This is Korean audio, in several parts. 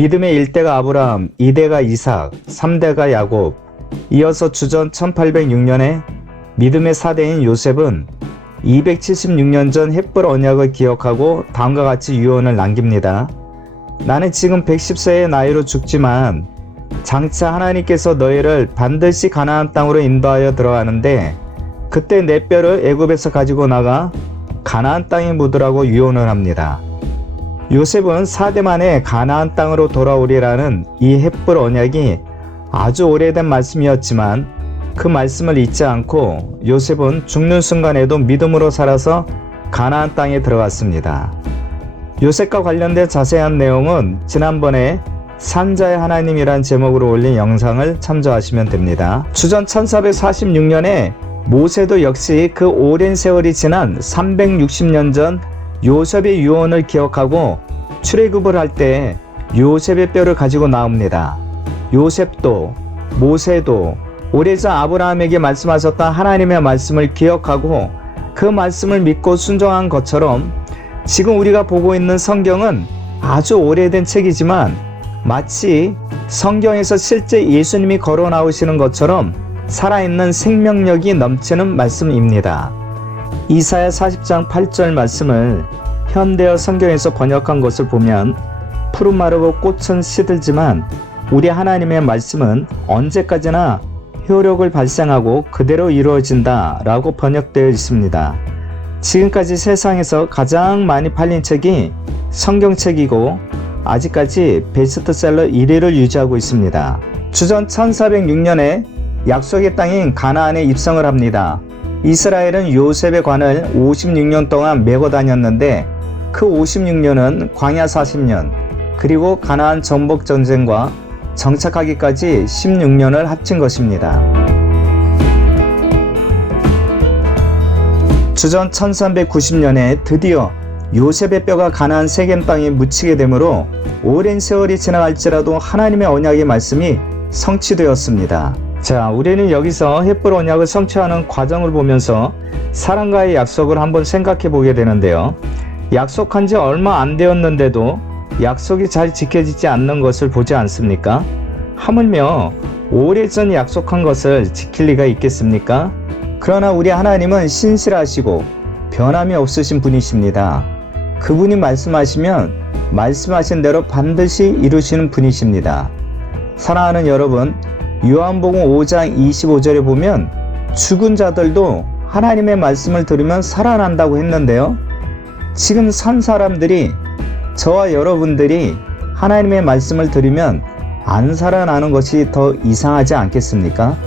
믿음의 1대가 아브라함, 2대가 이삭, 3대가 야곱, 이어서 주전 1806년에 믿음의 4대인 요셉은 276년 전 헷불 언약을 기억하고 다음과 같이 유언을 남깁니다. 나는 지금 110세의 나이로 죽지만 장차 하나님께서 너희를 반드시 가나안 땅으로 인도하여 들어가는데 그때 내 뼈를 애굽에서 가지고 나가 가나안 땅에 묻으라고 유언을 합니다. 요셉은 4대 만에 가나안 땅으로 돌아오리라는 이 헷불 언약이 아주 오래된 말씀이었지만 그 말씀을 잊지 않고 요셉은 죽는 순간에도 믿음으로 살아서 가나안 땅에 들어갔습니다. 요셉과 관련된 자세한 내용은 지난번에 산자의 하나님이란 제목으로 올린 영상을 참조하시면 됩니다. 주전 1446년에 모세도 역시 그 오랜 세월이 지난 360년 전 요셉의 유언을 기억하고 출애굽을 할 때 요셉의 뼈를 가지고 나옵니다. 요셉도 모세도 오래전 아브라함에게 말씀하셨던 하나님의 말씀을 기억하고 그 말씀을 믿고 순종한 것처럼 지금 우리가 보고 있는 성경은 아주 오래된 책이지만 마치 성경에서 실제 예수님이 걸어 나오시는 것처럼 살아있는 생명력이 넘치는 말씀입니다. 이사야 40장 8절 말씀을 현대어 성경에서 번역한 것을 보면 푸른 마르고 꽃은 시들지만 우리 하나님의 말씀은 언제까지나 효력을 발생하고 그대로 이루어진다 라고 번역되어 있습니다. 지금까지 세상에서 가장 많이 팔린 책이 성경책이고 아직까지 베스트셀러 1위를 유지하고 있습니다. 주전 1406년에 약속의 땅인 가나안에 입성을 합니다. 이스라엘은 요셉의 관을 56년 동안 메고 다녔는데 그 56년은 광야 40년 그리고 가나안 정복 전쟁과 정착하기까지 16년을 합친 것입니다. 주전 1390년에 드디어 요셉의 뼈가 가나안 세겜 땅에 묻히게 되므로 오랜 세월이 지나갈지라도 하나님의 언약의 말씀이 성취되었습니다. 자, 우리는 여기서 헷불 언약을 성취하는 과정을 보면서 사람과의 약속을 한번 생각해 보게 되는데요. 약속한 지 얼마 안 되었는데도 약속이 잘 지켜지지 않는 것을 보지 않습니까? 하물며 오래전 약속한 것을 지킬 리가 있겠습니까? 그러나 우리 하나님은 신실하시고 변함이 없으신 분이십니다. 그분이 말씀하시면 말씀하신 대로 반드시 이루시는 분이십니다. 사랑하는 여러분, 요한복음 5장 25절에 보면 죽은 자들도 하나님의 말씀을 들으면 살아난다고 했는데요. 지금 산 사람들이 저와 여러분들이 하나님의 말씀을 들으면 안 살아나는 것이 더 이상하지 않겠습니까?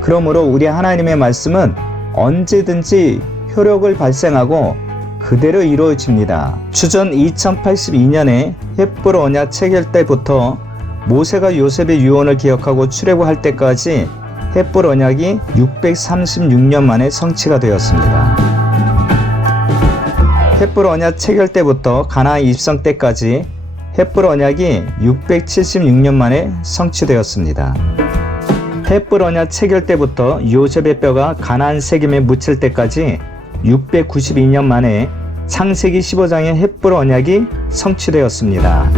그러므로 우리 하나님의 말씀은 언제든지 효력을 발생하고 그대로 이루어집니다. 주전 2082년에 헷불 언약 체결 때부터 모세가 요셉의 유언을 기억하고 출애굽할 때까지 헷불 언약이 636년 만에 성취가 되었습니다. 헷불 언약 체결 때부터 가나안 입성 때까지 헷불 언약이 676년 만에 성취되었습니다. 헷불 언약 체결 때부터 요셉의 뼈가 가나안 세겜에 묻힐 때까지 692년 만에 창세기 15장의 헷불 언약이 성취되었습니다.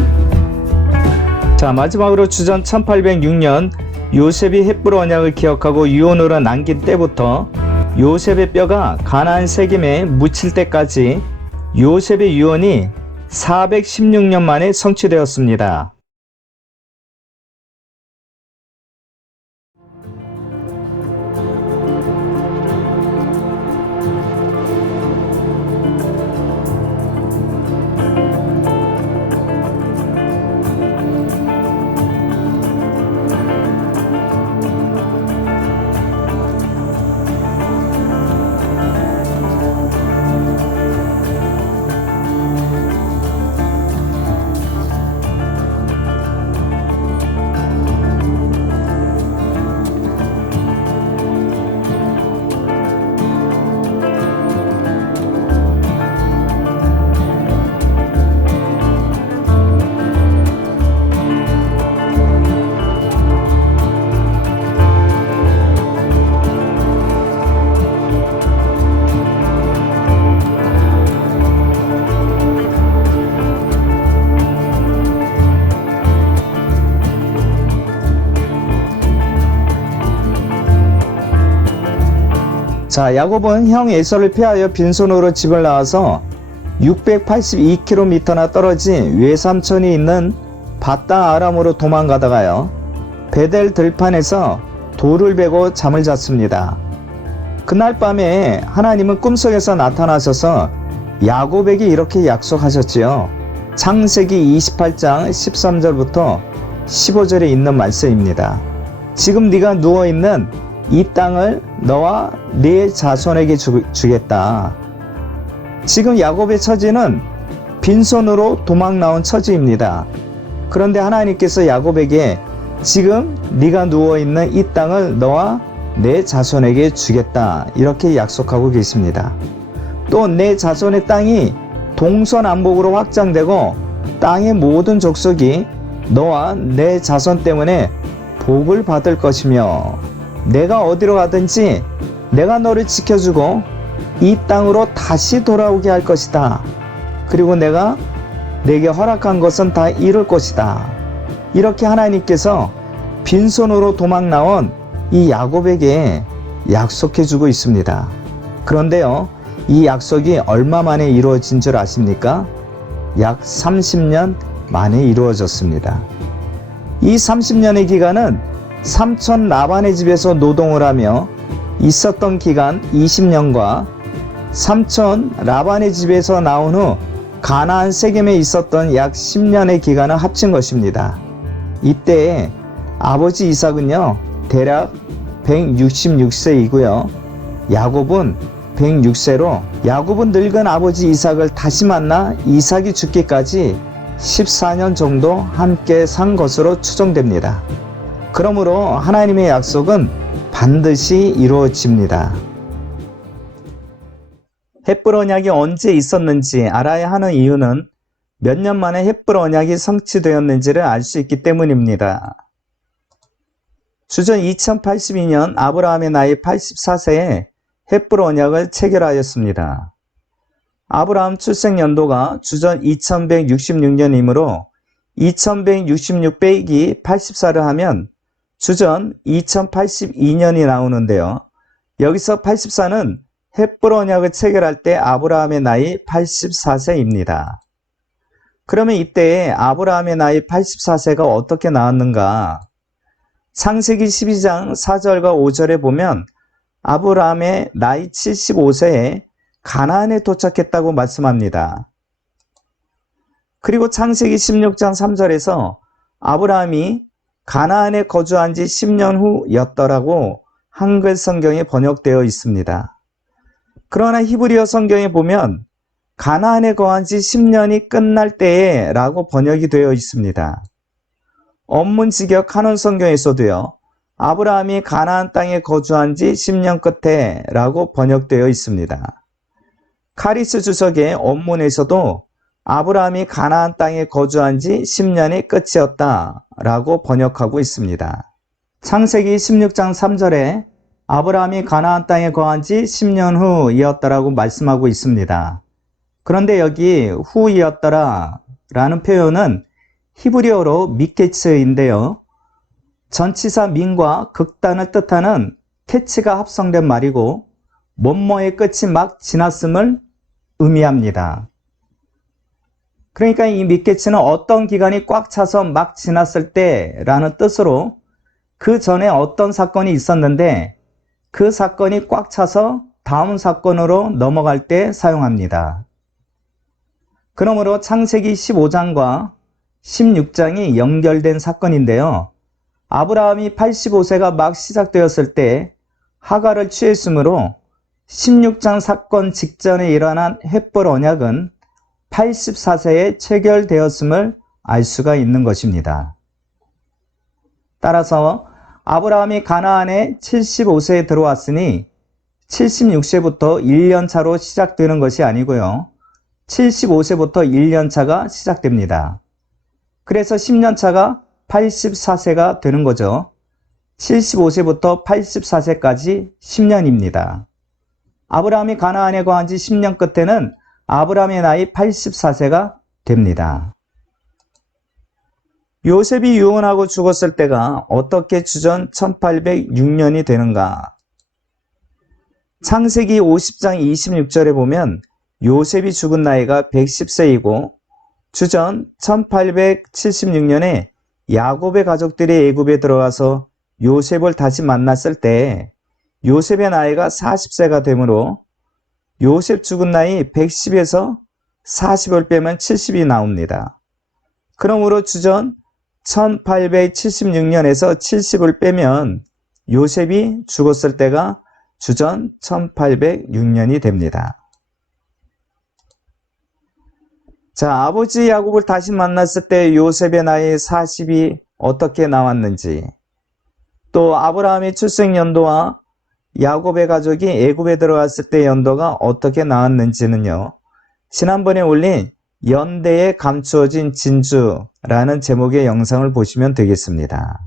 자, 마지막으로 주전 1806년 요셉이 헷불 언약을 기억하고 유언으로 남긴 때부터 요셉의 뼈가 가나안 세겜에 묻힐 때까지 요셉의 유언이 416년 만에 성취되었습니다. 자, 야곱은 형 에서를 피하여 빈손으로 집을 나와서 682km나 떨어진 외삼촌이 있는 밧다 아람으로 도망가다가요, 베델 들판에서 돌을 베고 잠을 잤습니다. 그날 밤에 하나님은 꿈속에서 나타나셔서 야곱에게 이렇게 약속하셨지요. 창세기 28장 13절부터 15절에 있는 말씀입니다. 지금 네가 누워있는 이 땅을 너와 네 자손에게 주겠다. 지금 야곱의 처지는 빈손으로 도망 나온 처지입니다. 그런데 하나님께서 야곱에게 지금 네가 누워있는 이 땅을 너와 내 자손에게 주겠다, 이렇게 약속하고 계십니다. 또 내 자손의 땅이 동서남북으로 확장되고 땅의 모든 족속이 너와 내 자손 때문에 복을 받을 것이며, 내가 어디로 가든지 내가 너를 지켜주고 이 땅으로 다시 돌아오게 할 것이다. 그리고 내가 내게 허락한 것은 다 이룰 것이다. 이렇게 하나님께서 빈손으로 도망 나온 이 야곱에게 약속해 주고 있습니다. 그런데요, 이 약속이 얼마 만에 이루어진 줄 아십니까? 약 30년 만에 이루어졌습니다. 이 30년의 기간은 삼촌 라반의 집에서 노동을 하며 있었던 기간 20년과 삼촌 라반의 집에서 나온 후 가나안 세겜에 있었던 약 10년의 기간을 합친 것입니다. 이때 아버지 이삭은요, 대략 166세이고요. 야곱은 106세로 야곱은 늙은 아버지 이삭을 다시 만나 이삭이 죽기까지 14년 정도 함께 산 것으로 추정됩니다. 그러므로 하나님의 약속은 반드시 이루어집니다. 헷불 언약이 언제 있었는지 알아야 하는 이유는 몇 년 만에 헷불 언약이 성취되었는지를 알 수 있기 때문입니다. 주전 2082년 아브라함의 나이 84세에 헷불 언약을 체결하였습니다. 아브라함 출생 연도가 주전 2166년이므로 2166 빼기 84를 하면 주전 2082년이 나오는데요. 여기서 84는 헷불 언약을 체결할 때 아브라함의 나이 84세입니다. 그러면 이때 아브라함의 나이 84세가 어떻게 나왔는가? 창세기 12장 4절과 5절에 보면 아브라함의 나이 75세에 가나안에 도착했다고 말씀합니다. 그리고 창세기 16장 3절에서 아브라함이 가나안에 거주한 지 10년 후였더라고 한글 성경에 번역되어 있습니다. 그러나 히브리어 성경에 보면 가나안에 거한 지 10년이 끝날 때에 라고 번역이 되어 있습니다. 언문직역 한원 성경에서도요, 아브라함이 가나안 땅에 거주한 지 10년 끝에 라고 번역되어 있습니다. 카리스 주석의 언문에서도 아브라함이 가나안 땅에 거주한 지 10년이 끝이었다 라고 번역하고 있습니다. 창세기 16장 3절에 아브라함이 가나안 땅에 거한 지 10년 후이었다라고 말씀하고 있습니다. 그런데 여기 후이었더라 라는 표현은 히브리어로 미케츠인데요. 전치사 민과 극단을 뜻하는 케치가 합성된 말이고 뭐뭐의 끝이 막 지났음을 의미합니다. 그러니까 이 미케츠는 어떤 기간이 꽉 차서 막 지났을 때라는 뜻으로 그 전에 어떤 사건이 있었는데 그 사건이 꽉 차서 다음 사건으로 넘어갈 때 사용합니다. 그러므로 창세기 15장과 16장이 연결된 사건인데요. 아브라함이 85세가 막 시작되었을 때 하가를 취했으므로 16장 사건 직전에 일어난 헷불 언약은 84세에 체결되었음을 알 수가 있는 것입니다. 따라서 아브라함이 가나안에 75세에 들어왔으니 76세부터 1년 차로 시작되는 것이 아니고요. 75세부터 1년 차가 시작됩니다. 그래서 10년 차가 84세가 되는 거죠. 75세부터 84세까지 10년입니다. 아브라함이 가나안에 거한 지 10년 끝에는 아브라함의 나이 84세가 됩니다. 요셉이 유언하고 죽었을 때가 어떻게 주전 1806년이 되는가? 창세기 50장 26절에 보면 요셉이 죽은 나이가 110세이고 주전 1876년에 야곱의 가족들이 애굽에 들어와서 요셉을 다시 만났을 때 요셉의 나이가 40세가 되므로 요셉 죽은 나이 110에서 40을 빼면 70이 나옵니다. 그러므로 주전 1876년에서 70을 빼면 요셉이 죽었을 때가 주전 1806년이 됩니다. 자, 아버지 야곱을 다시 만났을 때 요셉의 나이 40이 어떻게 나왔는지, 또 아브라함의 출생 연도와 야곱의 가족이 애굽에 들어갔을 때 연도가 어떻게 나왔는지는요, 지난번에 올린 연대에 감추어진 진주라는 제목의 영상을 보시면 되겠습니다.